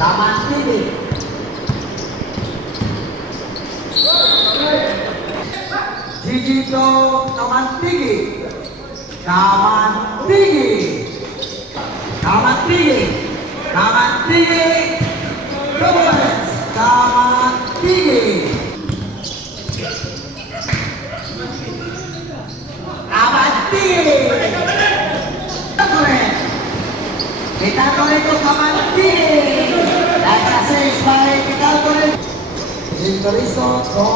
Taman tinggi. Jijito taman tinggi. Taman tinggi. Taman tinggi. Taman tinggi. Kemudian taman tinggi. Taman tinggi. Kemudian kita itu taman tinggi. Dan kasih baik kita boleh. Interiso to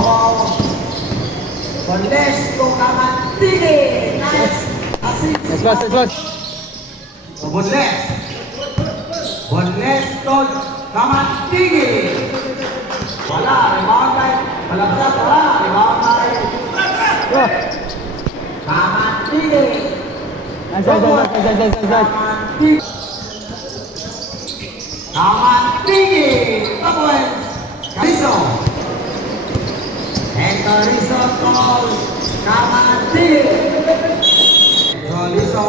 Bondes to taman tinggi. Nice. Asik. Let's watch. Bondes. Bondes to taman tinggi. Wala, rebound tayo. Wala rebound tayo. Go. Taman tinggi. Side. Taman tinggi. Taman tinggi. Kemudian Riso. Riso tol taman tinggi. Riso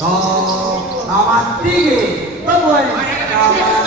tol taman tinggi. Kemudian taman